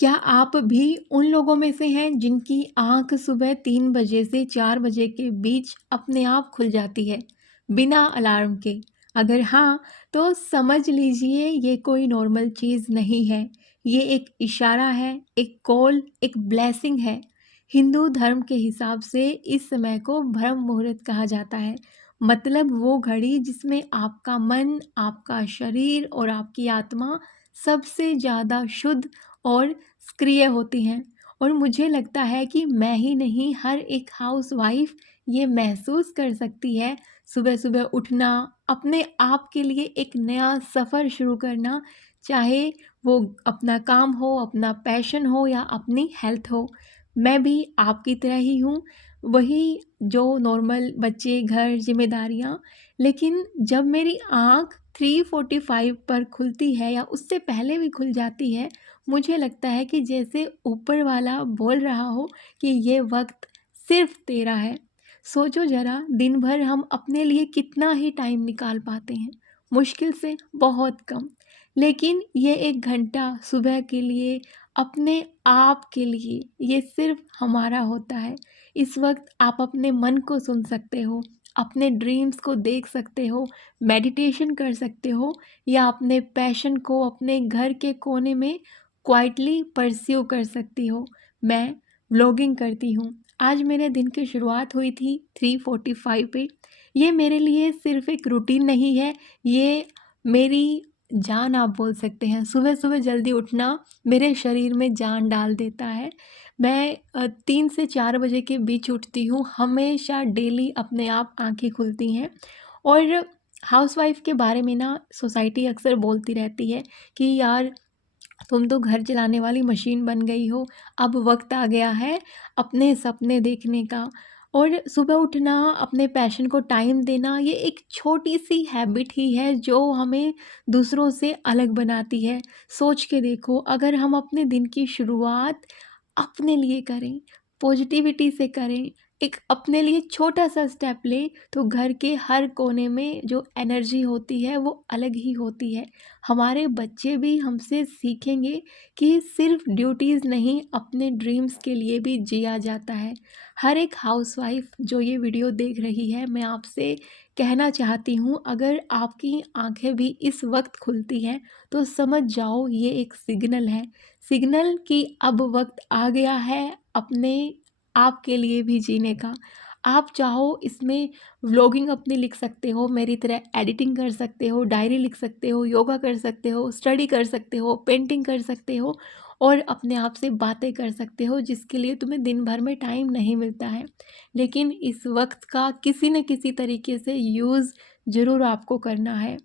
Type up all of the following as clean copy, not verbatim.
क्या आप भी उन लोगों में से हैं जिनकी आँख सुबह 3 बजे से 4 बजे के बीच अपने आप खुल जाती है, बिना अलार्म के? अगर हाँ, तो समझ लीजिए ये कोई नॉर्मल चीज़ नहीं है। ये एक इशारा है, एक कॉल, एक ब्लेसिंग है। हिंदू धर्म के हिसाब से इस समय को ब्रह्म मुहूर्त कहा जाता है। मतलब वो घड़ी जिसमें आपका मन, आपका शरीर और आपकी आत्मा सबसे ज़्यादा शुद्ध और सक्रिय होती हैं। और मुझे लगता है कि मैं ही नहीं, हर एक हाउसवाइफ ये महसूस कर सकती है। सुबह सुबह उठना, अपने आप के लिए एक नया सफ़र शुरू करना, चाहे वो अपना काम हो, अपना पैशन हो या अपनी हेल्थ हो। मैं भी आपकी तरह ही हूँ, वही जो नॉर्मल बच्चे, घर, जिम्मेदारियाँ। लेकिन जब मेरी आँख 3:45 पर खुलती है या उससे पहले भी खुल जाती है, मुझे लगता है कि जैसे ऊपर वाला बोल रहा हो कि ये वक्त सिर्फ तेरा है। सोचो ज़रा, दिन भर हम अपने लिए कितना ही टाइम निकाल पाते हैं? मुश्किल से बहुत कम। लेकिन ये 1 घंटा सुबह के लिए, अपने आप के लिए, ये सिर्फ हमारा होता है। इस वक्त आप अपने मन को सुन सकते हो, अपने ड्रीम्स को देख सकते हो, मेडिटेशन कर सकते हो या अपने पैशन को अपने घर के कोने में क्वाइटली परस्यू कर सकती हो। मैं व्लॉगिंग करती हूँ। आज मेरे दिन की शुरुआत हुई थी 3:45 पे। ये मेरे लिए सिर्फ़ एक रूटीन नहीं है, ये मेरी जान आप बोल सकते हैं। सुबह-सुबह जल्दी उठना मेरे शरीर में जान डाल देता है। मैं 3 से 4 बजे के बीच उठती हूँ, हमेशा डेली अपने आप आँखें खुलती हैं। और हाउसवाइफ़ के बारे में ना सोसाइटी अक्सर बोलती रहती है कि यार, तुम तो घर चलाने वाली मशीन बन गई हो, अब वक्त आ गया है अपने सपने देखने का। और सुबह उठना, अपने पैशन को टाइम देना, ये एक छोटी सी हैबिट ही है जो हमें दूसरों से अलग बनाती है। सोच के देखो, अगर हम अपने दिन की शुरुआत अपने लिए करें, पॉजिटिविटी से करें, एक अपने लिए छोटा सा स्टेप लें, तो घर के हर कोने में जो एनर्जी होती है वो अलग ही होती है। हमारे बच्चे भी हमसे सीखेंगे कि सिर्फ ड्यूटीज़ नहीं, अपने ड्रीम्स के लिए भी जिया जाता है। हर एक हाउसवाइफ जो ये वीडियो देख रही है, मैं आपसे कहना चाहती हूँ, अगर आपकी आंखें भी इस वक्त खुलती हैं तो समझ जाओ ये एक सिग्नल है। सिग्नल कि अब वक्त आ गया है अपने आप के लिए भी जीने का। आप चाहो इसमें व्लॉगिंग अपनी लिख सकते हो, मेरी तरह एडिटिंग कर सकते हो, डायरी लिख सकते हो, योगा कर सकते हो, स्टडी कर सकते हो, पेंटिंग कर सकते हो और अपने आप से बातें कर सकते हो, जिसके लिए तुम्हें दिन भर में टाइम नहीं मिलता है। लेकिन इस वक्त का किसी न किसी तरीके से यूज़ ज़रूर आपको करना है।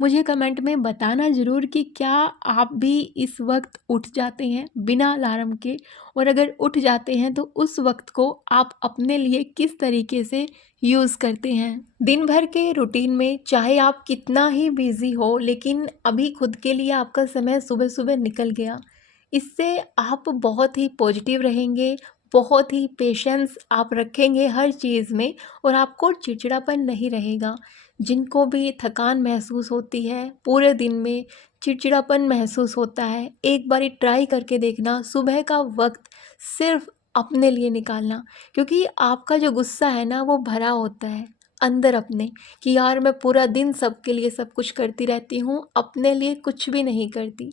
मुझे कमेंट में बताना ज़रूर कि क्या आप भी इस वक्त उठ जाते हैं बिना अलार्म के, और अगर उठ जाते हैं तो उस वक्त को आप अपने लिए किस तरीके से यूज़ करते हैं। दिन भर के रूटीन में चाहे आप कितना ही बिजी हो, लेकिन अभी खुद के लिए आपका समय सुबह सुबह निकल गया, इससे आप बहुत ही पॉजिटिव रहेंगे, बहुत ही पेशेंस आप रखेंगे हर चीज़ में और आपको चिड़चिड़ापन नहीं रहेगा। जिनको भी थकान महसूस होती है, पूरे दिन में चिड़चिड़ापन महसूस होता है, एक बारी ट्राई करके देखना सुबह का वक्त सिर्फ अपने लिए निकालना। क्योंकि आपका जो गुस्सा है ना, वो भरा होता है अंदर अपने, कि यार मैं पूरा दिन सबके लिए सब कुछ करती रहती हूँ, अपने लिए कुछ भी नहीं करती।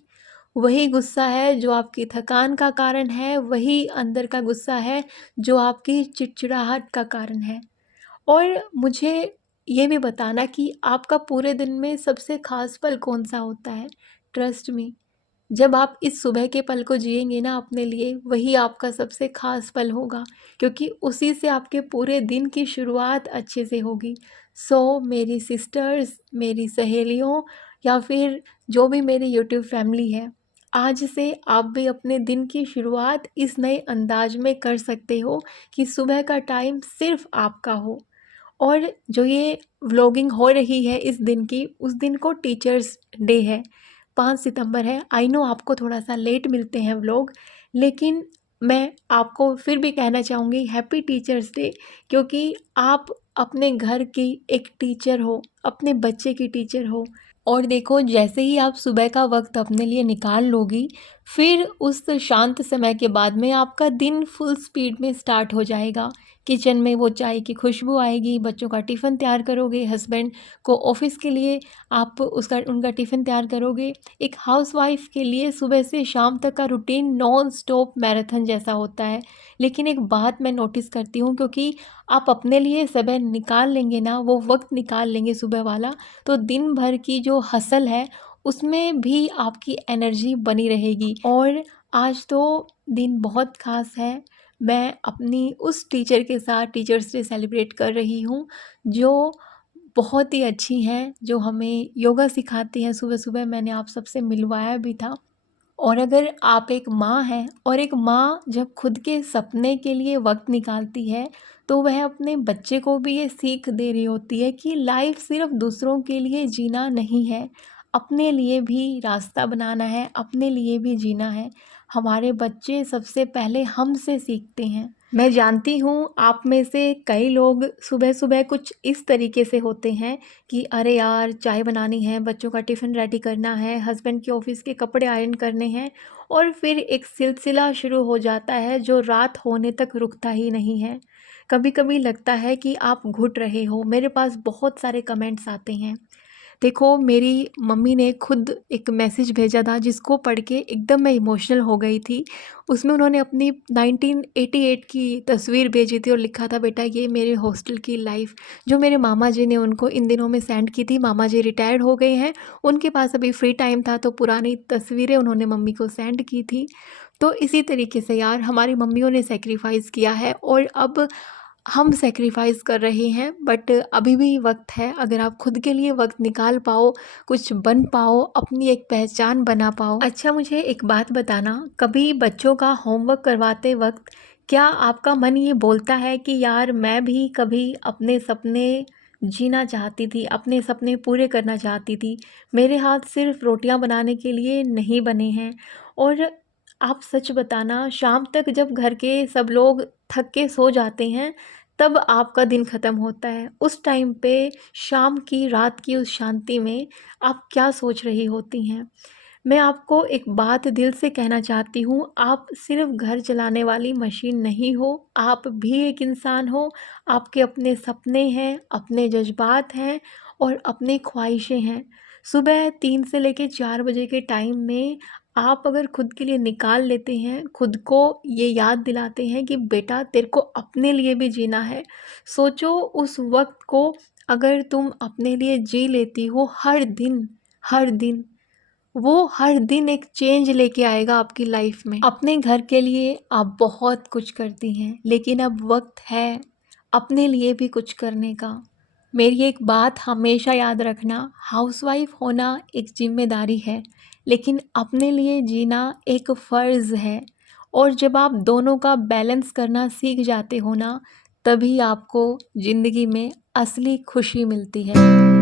वही गुस्सा है जो आपकी थकान का कारण है, वही अंदर का गुस्सा है जो आपकी चिड़चिड़ाहट का कारण है। और मुझे ये भी बताना कि आपका पूरे दिन में सबसे ख़ास पल कौन-सा होता है? ट्रस्ट मी, जब आप इस सुबह के पल को जिएँगे ना अपने लिए, वही आपका सबसे ख़ास पल होगा, क्योंकि उसी से आपके पूरे दिन की शुरुआत अच्छे से होगी। सो मेरी सिस्टर्स, मेरी सहेलियों या फिर जो भी मेरी यूट्यूब फैमिली है, आज से आप भी अपने दिन की शुरुआत इस नए अंदाज में कर सकते हो कि सुबह का टाइम सिर्फ़ आपका हो। और जो ये व्लॉगिंग हो रही है इस दिन की, उस दिन को टीचर्स डे है, 5 सितंबर है। आई नो आपको थोड़ा-सा लेट मिलते हैं व्लॉग, लेकिन मैं आपको फिर भी कहना चाहूँगी हैप्पी टीचर्स डे, क्योंकि आप अपने घर की एक टीचर हो, अपने बच्चे की टीचर हो। और देखो, जैसे ही आप सुबह का वक्त अपने लिए निकाल लोगी, फिर उस शांत समय के बाद में आपका दिन फुल स्पीड में स्टार्ट हो जाएगा। किचन में वो चाय की खुशबू आएगी, बच्चों का टिफ़िन तैयार करोगे, हस्बैंड को ऑफिस के लिए आप उनका टिफ़िन तैयार करोगे। एक हाउसवाइफ के लिए सुबह से शाम तक का रूटीन नॉन स्टॉप मैराथन जैसा होता है। लेकिन एक बात मैं नोटिस करती हूँ, क्योंकि आप अपने लिए समय निकाल लेंगे ना, वो वक्त निकाल लेंगे सुबह वाला, तो दिन भर की जो हसल है उसमें भी आपकी एनर्जी बनी रहेगी। और आज तो दिन बहुत ख़ास है। मैं अपनी उस टीचर के साथ टीचर्स डे सेलिब्रेट कर रही हूँ, जो बहुत ही अच्छी हैं, जो हमें योगा सिखाती हैं सुबह-सुबह। मैंने आप सबसे मिलवाया भी था। और अगर आप एक माँ हैं, और एक माँ जब खुद के सपने के लिए वक्त निकालती है, तो वह अपने बच्चे को भी ये सीख दे रही होती है कि लाइफ सिर्फ दूसरों के लिए जीना नहीं है, अपने लिए भी रास्ता बनाना है, अपने लिए भी जीना है। हमारे बच्चे सबसे पहले हमसे सीखते हैं। मैं जानती हूँ आप में से कई लोग सुबह सुबह कुछ इस तरीके से होते हैं कि अरे यार, चाय बनानी है, बच्चों का टिफ़िन रेडी करना है, हस्बैंड के ऑफिस के कपड़े आयरन करने हैं, और फिर एक सिलसिला शुरू हो जाता है जो रात होने तक रुकता ही नहीं है। कभी कभी लगता है कि आप घुट रहे हो। मेरे पास बहुत सारे कमेंट्स आते हैं। देखो, मेरी मम्मी ने खुद एक मैसेज भेजा था जिसको पढ़ के एकदम मैं इमोशनल हो गई थी। उसमें उन्होंने अपनी 1988 की तस्वीर भेजी थी और लिखा था, बेटा ये मेरे हॉस्टल की लाइफ़, जो मेरे मामा जी ने उनको इन दिनों में सेंड की थी। मामा जी रिटायर्ड हो गए हैं, उनके पास अभी फ्री टाइम था, तो पुरानी तस्वीरें उन्होंने मम्मी को सेंड की थी। तो इसी तरीके से यार, हमारी मम्मियों ने सैक्रिफ़ाइस किया है और अब हम सैक्रिफ़ाइस कर रहे हैं, बट अभी भी वक्त है। अगर आप खुद के लिए वक्त निकाल पाओ, कुछ बन पाओ, अपनी एक पहचान बना पाओ। अच्छा, मुझे एक बात बताना, कभी बच्चों का होमवर्क करवाते वक्त क्या आपका मन ये बोलता है कि यार, मैं भी कभी अपने सपने जीना चाहती थी, अपने सपने पूरे करना चाहती थी, मेरे हाथ सिर्फ रोटियां बनाने के लिए नहीं बने हैं? और आप सच बताना, शाम तक जब घर के सब लोग थक के सो जाते हैं, तब आपका दिन ख़त्म होता है। उस टाइम पे, शाम की, रात की उस शांति में आप क्या सोच रही होती हैं? मैं आपको एक बात दिल से कहना चाहती हूँ, आप सिर्फ़ घर चलाने वाली मशीन नहीं हो, आप भी एक इंसान हो। आपके अपने सपने हैं, अपने जज़्बात हैं और अपनी ख्वाहिशें हैं। सुबह 3 से लेके 4 बजे के टाइम में आप अगर खुद के लिए निकाल लेते हैं, खुद को ये याद दिलाते हैं कि बेटा, तेरे को अपने लिए भी जीना है। सोचो उस वक़्त को, अगर तुम अपने लिए जी लेती हो हर दिन, वो हर दिन एक चेंज लेके आएगा आपकी लाइफ में। अपने घर के लिए आप बहुत कुछ करती हैं, लेकिन अब वक्त है अपने लिए भी कुछ करने का। मेरी एक बात हमेशा याद रखना, हाउसवाइफ होना एक जिम्मेदारी है, लेकिन अपने लिए जीना एक फ़र्ज़ है। और जब आप दोनों का बैलेंस करना सीख जाते हो ना, तभी आपको ज़िंदगी में असली खुशी मिलती है।